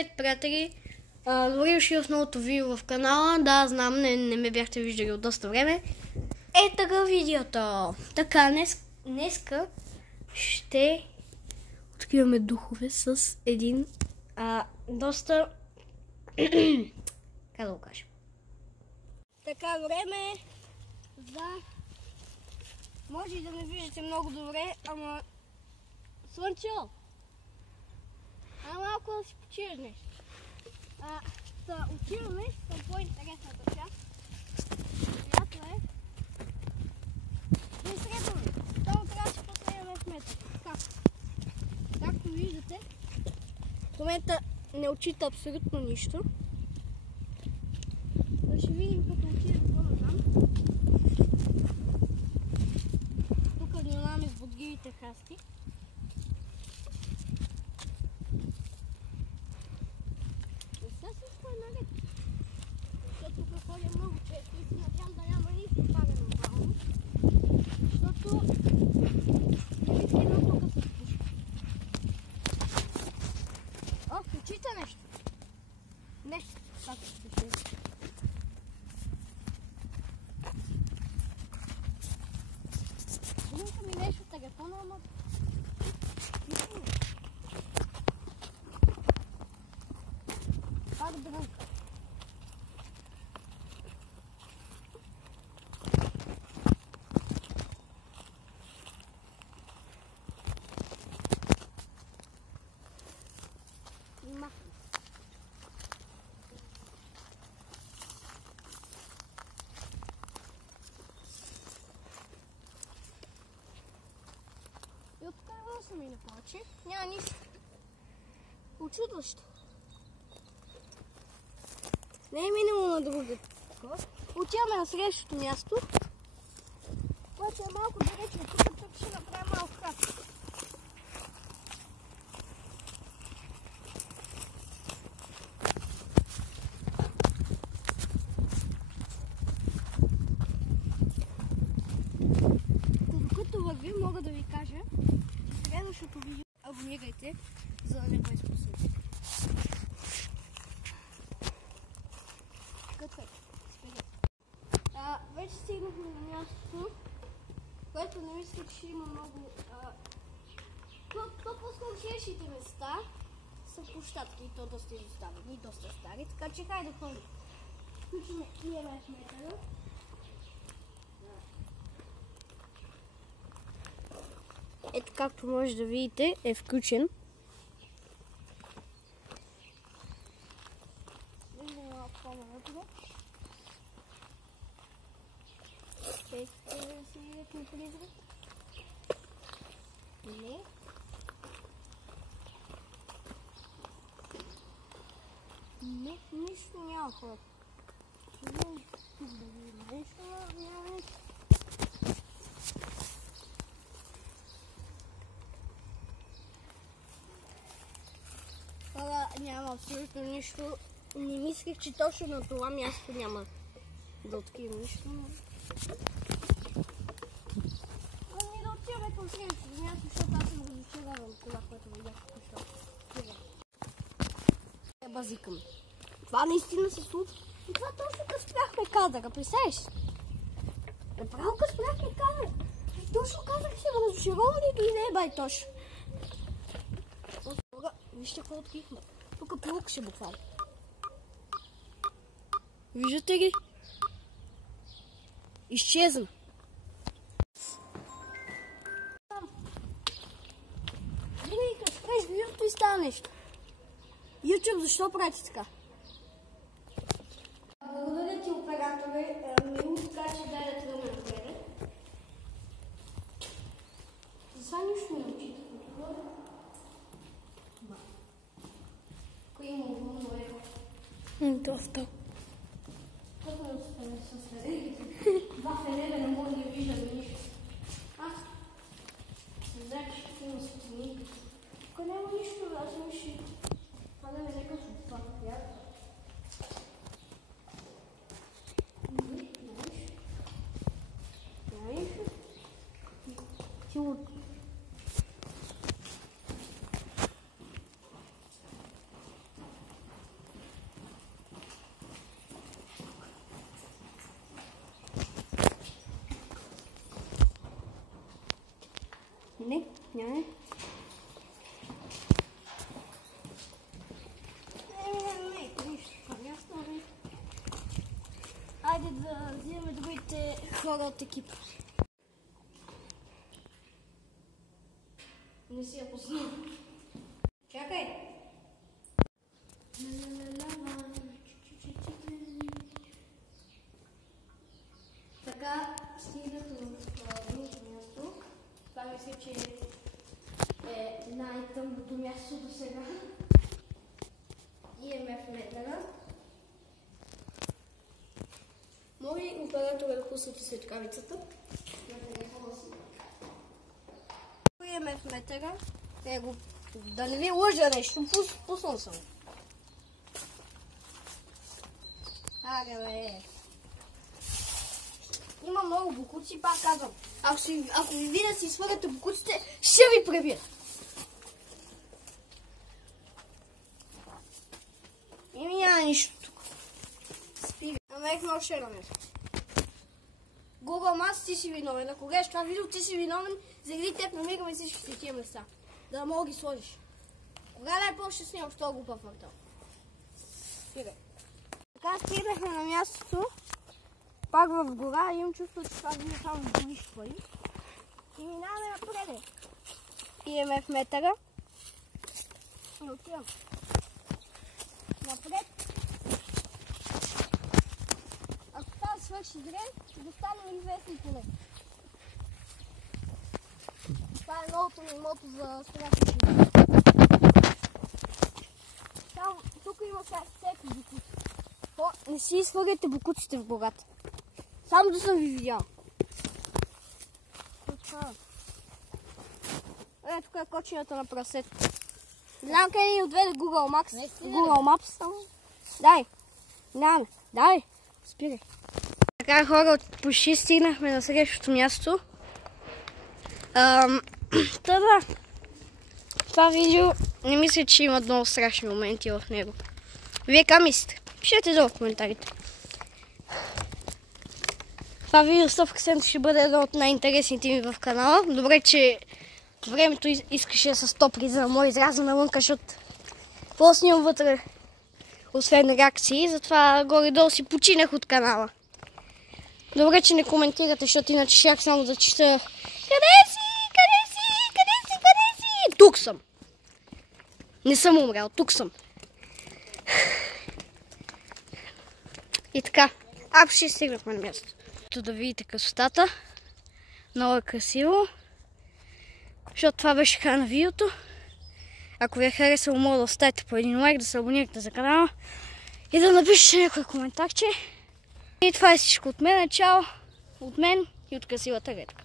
Здравейте, приятели! Добре дошли в новото видео в канала. Да, знам, не ме бяхте виждали от доста време. Е така видеото. Така, днеска ще откриваме духове с един доста... как да го кажа? Така, време за... Може и да не виждате много добре, ама... Слънчо! Малко да си почиваш нещо. Отиваме към по-интересната част. Която е... да изследваме. Само трябва да си последваме в метър. Както виждате, в момента не отчита абсолютно нищо. Но ще видим като отидем по-натам. Тук внимаваме с бодгивите храсти. Защото тук ходя много често и се надявам да няма нищо падане обално. Защото не искам тук се спуска. О, включите нещо. Нещо, както се пише. Думаха ми нещо в телефона, ама... Пак дрънка. И от това се мине повече. Няма нищо. Очудващо. Не е минало на друга. Отиваме на следващото място, което е малко далече. Тук ще направим малко храп. Докато върви, мога да ви кажа, следващото видео абонирайте, за да не го изпуснете. Вече стигнахме на мястото, което не мисля, че има много... По-скоро следващите места са площадки и то доста изоставени и доста стари, така че хайде да ходим. Включим EMF метъра. Ето както може да видите е включен. Виждаме малко по-навътре. Ще си видят на призрак. Не. Не, нищо няма хора. Тук да видим нещо, няма нищо. Хора, няма абсолютно нищо. Не мислех, че точно на това място няма да открием нищо. Не да отиваме към следващото място, защото аз съм разочарован от това, което видях току-що. Базикам. Това наистина се случва. И това точно като спряхме кадъра, представиш? Направо като спряхме кадъра. Точно казах, че ме разочарован и дойде бай точно. Вижте какво открихме. Тук плукаше буквално. Виждате ли? Изчезна. Винаги като спреш видеото и става нещо. YouTube, защо правите така? Благодаря ти, операторе. Мило така, че дай да тръгваме напред. За това нищо не учите. Кой има огромно еко? Доста. Какво да остане с фенерите? Два фенера не мога да виждам нищо. Не знае, че ще има светлини. Ако няма нищо, аз съм ще... Това да ме нека с това. Няма нищо. Сигурно. хора от екипа. Не си я пуснал. Чакай! Така стигнах в другото място. Това мисля, че е най-тъмното място до сега. EMF метъра. Може ли оператора да пуснете светкавицата? EMF метъра. Да не ви лъжа нещо, пуснал съм. Аре, бе. Има много бокуци, пак казвам. Ако ви видя си свъргате бокуците, ще ви пребият. И ми няма нищо тук. Спири. Намерихме още едно място. Google Maps, ти си виновен. Ако гледаш това видео, ти си виновен. Заради теб намираме всички тия места. Да не мога ги сложиш. Кога най-после ще снимам с този глупав мартел? Спирай. Така стигнахме на мястото. Пак в гора, имам чувство, че това видео само в гори ще пари. И минаваме напред. EMF метъра. И отивам. Напред. Ако това свърши зрен, ще достанем известни поне. Това е новото ми мото за страшно. Там, тук има всеки бокуци. Не си изхвърляйте бокуците в гората. Само да съм ви видял. Тук е кочината на прасето. Не знам къде ни отведе Google Maps. Google Maps само. Дай. Спирай. Така, хора, почти стигнахме на следващото място. Да. Това видео не мисля, че има много страшни моменти в него. Вие как мислите? Пишете долу в коментарите. Това видео 100% ще бъде едно от най-интересните ми в канала. Добре, че времето искаше да се стопри за да мога израза навънка, защото какво снимам вътре, освен реакции, затова горе-долу си починах от канала. Добре, че не коментирате, защото иначе щях само да чета къде си? Тук съм. Не съм умрял, тук съм. И така, ще стигнахме на място. Да видите красотата. Много е красиво. Защото това беше края на видеото. Ако ви е харесало, може да оставите по един лайк, да се абонирате за канала и да напишете някой коментарче. И това е всичко от мен. Чао от мен и от красивата Редка.